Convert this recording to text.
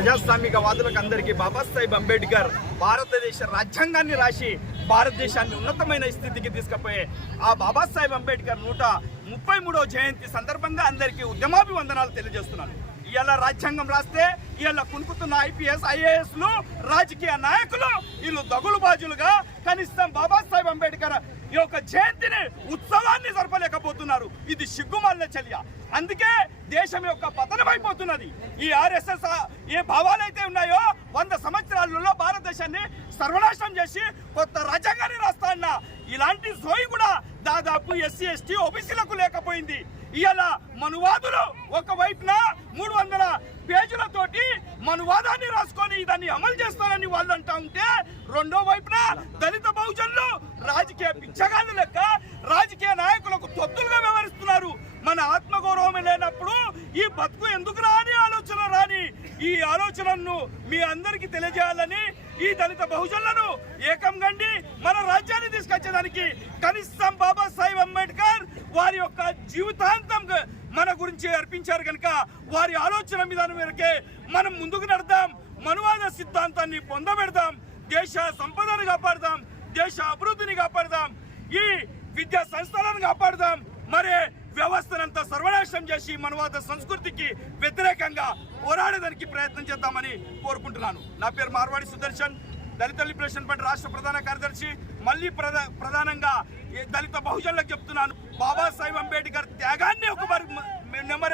ప్రజాస్వామికవాదులకు అందరికీ బాబాసాహెబ్ అంబేద్కర్ భారతదేశ రాజ్యాంగాన్ని రాసి భారతదేశాన్ని ఉన్నతమైన స్థితికి తీసుకుపోయే ఆ బాబాసాహెబ్ అంబేద్కర్ 133వ జయంతి సందర్భంగా అందరికీ ఉద్యమాభివందనాలు తెలియజేస్తున్నాను. ఇవాళ రాజ్యాంగం రాస్తే ఇవాళ కునుకుతున్న ఐపీఎస్ ఐఏఎస్లు రాజకీయ నాయకులు వీళ్ళు దగులుబాజులుగా కనీసం బాబాసాహెబ్ అంబేద్కర్ ఈ యొక్క జయంతిని ఉత్సవాన్ని జరపలేకపోతున్నారు. ఇది సిగ్గుమాలిన చర్య. అందుకే దేశం యొక్క పతనం అయిపోతున్నది. ఈ ఆర్ఎస్ఎస్ ఏ భావాలైతే ఉన్నాయో 100 సంవత్సరాలలో భారతదేశాన్ని సర్వనాశనం చేసి కొత్త రాజ్యాంగాన్ని రాస్తా అన్న ఇలాంటి సోయి కూడా దాదాపు ఎస్సీ ఎస్టీ ఓబీసీలకు లేకపోయింది. ఇవాళ మనువాదులు ఒకవైపున 300 పేజీలతోటి మనువాదాన్ని రాసుకొని దాన్ని అమలు చేస్తారని వాళ్ళు అంటా ఉంటే, రెండో వైపున దళిత బహుజనులు రాజకీయ పిచ్చగాళ్ళు లెక్క రాజకీయ నాయకులకు తొత్తులుగా వ్యవహరిస్తున్నారు. మన ఆత్మగౌరవమే లేనప్పుడు ఈ బతుకు ఎందుకు రాని ఆలోచన రాని ఈ ఆలోచనను మీ అందరికీ తెలియజేయాలని ఈ దళిత బహుజనులను ఏకం గండి మన రాజ్యాన్ని తీసుకొచ్చేదానికి కనీసం బాబాసాహెబ్ అంబేద్కర్ వారి యొక్క జీవితాంతం మన గురించి అర్పించారు కనుక వారి ఆలోచన విధానం మేరకే మనం ముందుకు నడదాం. మనువాద సిద్ధాంతాన్ని పొందబెడదాం. దేశ సంపదను కాపాడదాం. దేశ అభివృద్ధిని కాపాడదాం. ఈ విద్యా సంస్థలను కాపాడదాం. మరే వ్యవస్థనంతా సర్వనాశనం చేసి మనవాద సంస్కృతికి వ్యతిరేకంగా పోరాడడానికి ప్రయత్నం చేద్దామని కోరుకుంటున్నాను. నా పేరు మార్వాడి సుదర్శన్, దళిత లిబరేషన్ పార్టీ రాష్ట్ర ప్రధాన కార్యదర్శి. మళ్ళీ ప్రధానంగా దళిత బహుజనులకు చెప్తున్నాను, బాబాసాహెబ్ అంబేద్కర్ త్యాగాన్ని ఒక నెంబర్